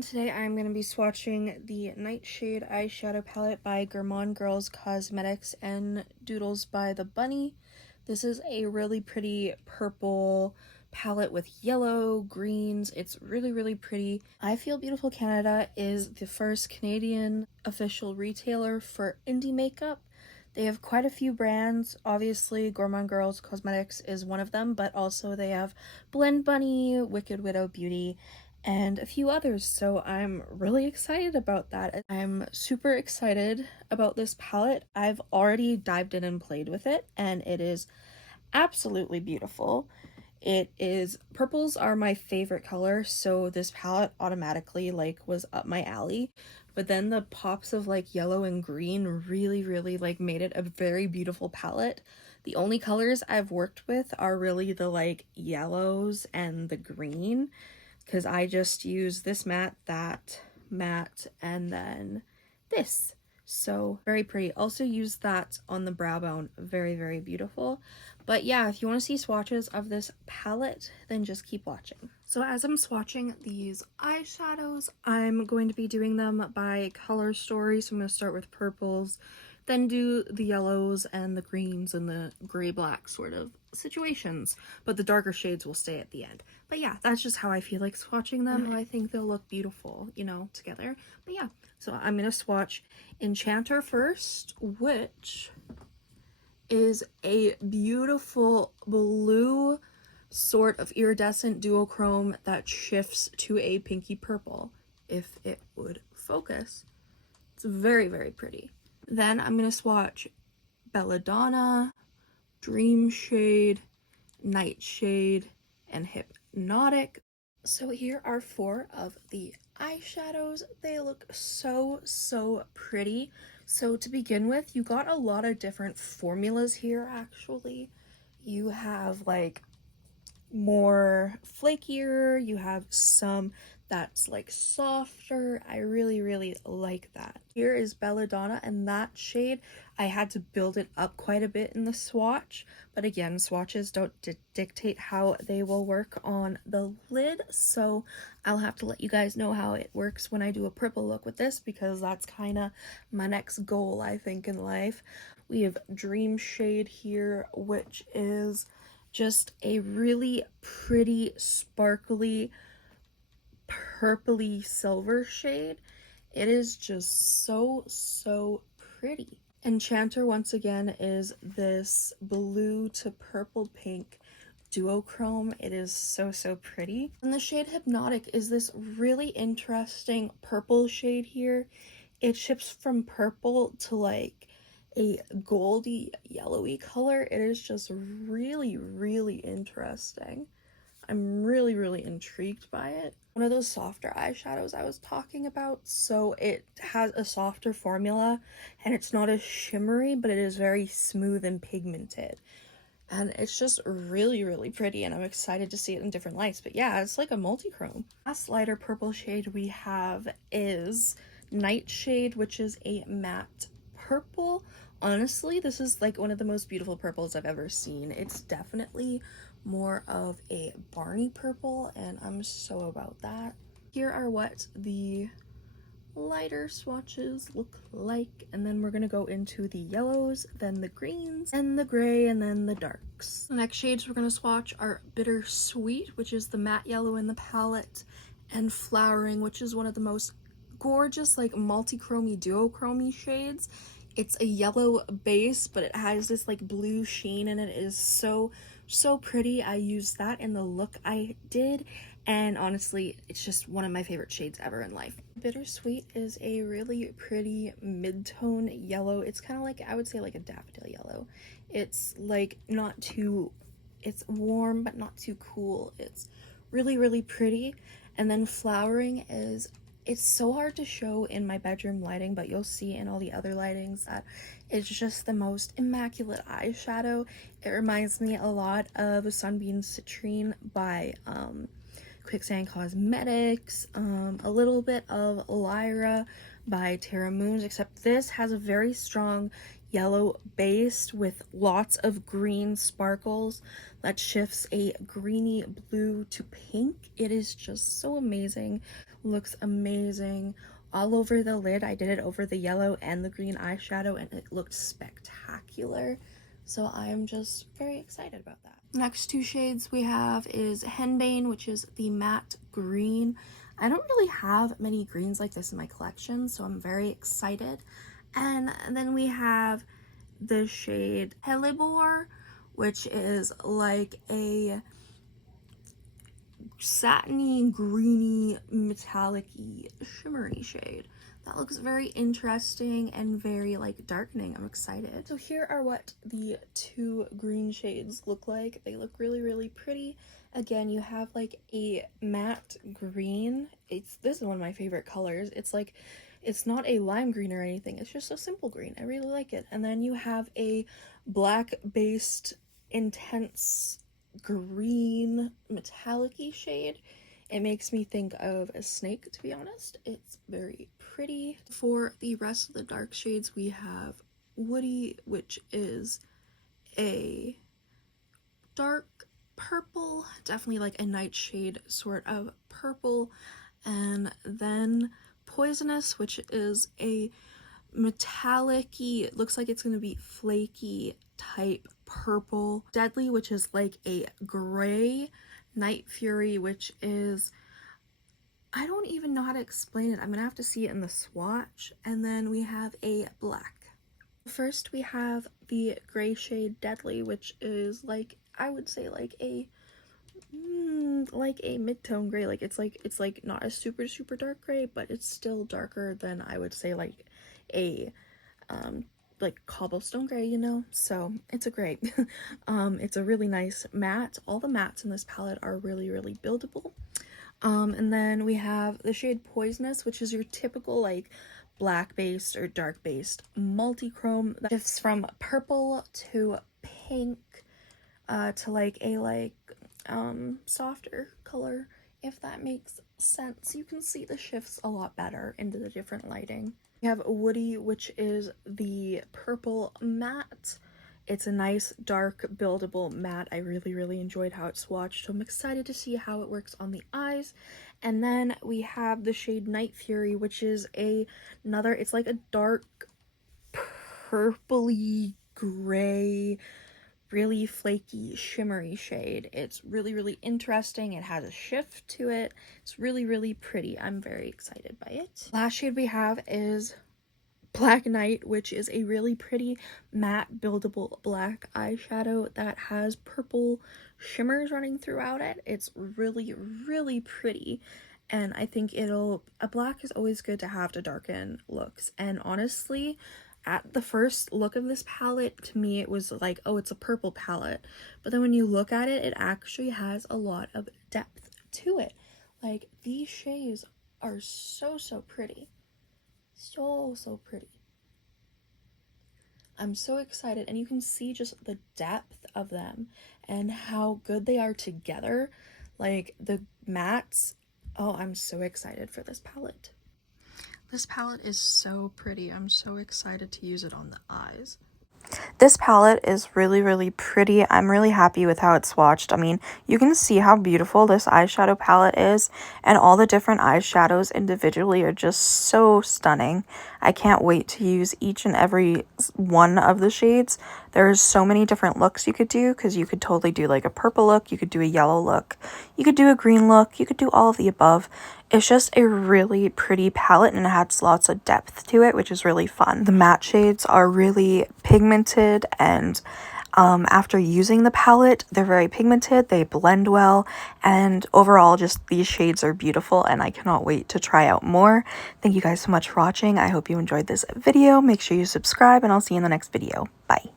everyone, today I'm going to be swatching the Nightshade eyeshadow palette by Gourmande Girls Cosmetics and Doodles by the Bunny. This is a really pretty purple palette with yellow, greens. It's really pretty. I Feel Beautiful Canada is the first Canadian official retailer for indie makeup. They have quite a few brands. Obviously, Gourmande Girls Cosmetics is one of them, but also they have Blend Bunny, Wicked Widow Beauty, and a few others, so I'm really excited about that. I'm super excited about this palette. I've already dived in and played with it, and it is absolutely beautiful. Purples are my favorite color, so this palette automatically was up my alley. But then the pops of yellow and green really made it a very beautiful palette. The only colors I've worked with are really the yellows and the green, because I just use this matte, that matte, and then this. So very pretty. Also use that on the brow bone. Very beautiful. But yeah, if you want to see swatches of this palette, then just keep watching. So as I'm swatching these eyeshadows, I'm going to be doing them by color story. So I'm going to start with purples, then do the yellows and the greens and the gray-black sort of situations, but the darker shades will stay at the end. But yeah, that's just how I feel like swatching them. I think they'll look beautiful, you know, together. But yeah, so I'm gonna swatch Enchanter first, which is a beautiful blue sort of iridescent duochrome that shifts to a pinky purple, if it would focus. It's very pretty. Then I'm gonna swatch Belladonna, Dream Shade, Nightshade, and Hypnotic. So here are 4 of the eyeshadows. They look so pretty. So to begin with, you got a lot of different formulas here actually. You have more flakier, you have some that's softer. I really like that. Here is Belladonna, and that shade I had to build it up quite a bit in the swatch, but again, swatches don't dictate how they will work on the lid, so I'll have to let you guys know how it works when I do a purple look with this, because that's kind of my next goal, I think, in life. We have Dream Shade here, which is just a really pretty sparkly purpley silver shade. It is just so pretty. Enchanter once again is this blue to purple pink duochrome. It is so pretty. And the shade Hypnotic is this really interesting purple shade here. It shifts from purple to a goldy yellowy color. It is just really interesting. I'm really intrigued by it. One of those softer eyeshadows I was talking about, so it has a softer formula and it's not as shimmery, but it is very smooth and pigmented, and it's just really pretty, and I'm excited to see it in different lights. But yeah, it's like a multi-chrome. Last lighter purple shade we have is Nightshade, which is a matte purple. Honestly, this is one of the most beautiful purples I've ever seen. It's definitely more of a Barney purple, and I'm so about that. Here are what the lighter swatches look like, and then we're gonna go into the yellows, then the greens, and the gray, and then the darks. The next shades we're gonna swatch are Bittersweet, which is the matte yellow in the palette, and Flowering, which is one of the most gorgeous multi-chromy duochromy shades. It's a yellow base, but it has this blue sheen, and it is so pretty. I used that in the look I did, and honestly, it's just one of my favorite shades ever in life. Bittersweet is a really pretty mid-tone yellow. It's kind of I would say a daffodil yellow. It's not too, it's warm but not too cool. It's really pretty. And then Flowering is, it's so hard to show in my bedroom lighting, but you'll see in all the other lightings that it's just the most immaculate eyeshadow. It reminds me a lot of Sunbeam Citrine by Quicksand Cosmetics, a little bit of Lyra by Terra Moons, except this has a very strong yellow base with lots of green sparkles that shifts a greeny blue to pink. It is just so amazing. Looks amazing all over the lid. I did it over the yellow and the green eyeshadow and it looked spectacular. So I'm just very excited about that. Next two shades we have is Henbane, which is the matte green. I don't really have many greens like this in my collection, so I'm very excited. And then we have the shade Hellebore, which is like a satiny, greeny, metallic-y, shimmery shade. That looks very interesting and very like darkening. I'm excited. So here are what the two green shades look like. They look really, really pretty. Again, you have like a matte green. This is one of my favorite colors. It's like, it's not a lime green or anything. It's just a simple green. I really like it. And then you have a black based intense green metallic-y shade. It makes me think of a snake, to be honest. It's very pretty. For the rest of the dark shades, we have Woody, which is a dark purple, definitely like a nightshade sort of purple, and then Poisonous, which is a metallic-y, it looks like it's going to be flaky type purple. Deadly, which is like a gray. Night Fury, which is, I don't even know how to explain it. I'm gonna have to see it in the swatch. And then we have a black. First we have the gray shade Deadly, which is like, I would say like a mid-tone gray. Like it's like not a super dark gray, but it's still darker than I would say like a like cobblestone gray, you know. So it's a gray. It's a really nice matte. All the mattes in this palette are really buildable. And then we have the shade Poisonous, which is your typical like black based or dark based multi-chrome that shifts from purple to pink to like a softer color, if that makes sense. You can see the shifts a lot better into the different lighting. We have Woody, which is the purple matte. It's a nice dark buildable matte. I really enjoyed how it swatched, so I'm excited to see how it works on the eyes. And then we have the shade Night Fury, which is another, it's like a dark purpley gray, really flaky shimmery shade. It's really interesting. It has a shift to it. It's really pretty. I'm very excited by it. Last shade we have is Black Knight, which is a really pretty matte buildable black eyeshadow that has purple shimmers running throughout it. It's really pretty, and I think a black is always good to have to darken looks. And honestly, at the first look of this palette, to me it was like, oh, it's a purple palette, but then when you look at it, it actually has a lot of depth to it. Like, these shades are so pretty. So pretty. I'm so excited, and you can see just the depth of them and how good they are together. Like the mattes, oh, I'm so excited for this palette. This palette is so pretty. I'm so excited to use it on the eyes. This palette is really pretty. I'm really happy with how it's swatched. I mean, you can see how beautiful this eyeshadow palette is, and all the different eyeshadows individually are just so stunning. I can't wait to use each and every one of the shades. There's so many different looks you could do, because you could totally do like a purple look, you could do a yellow look, you could do a green look, you could do all of the above. It's just a really pretty palette, and it has lots of depth to it, which is really fun. The matte shades are really pigmented, and after using the palette, they're very pigmented, they blend well, and overall just these shades are beautiful, and I cannot wait to try out more. Thank you guys so much for watching. I hope you enjoyed this video. Make sure you subscribe, and I'll see you in the next video. Bye.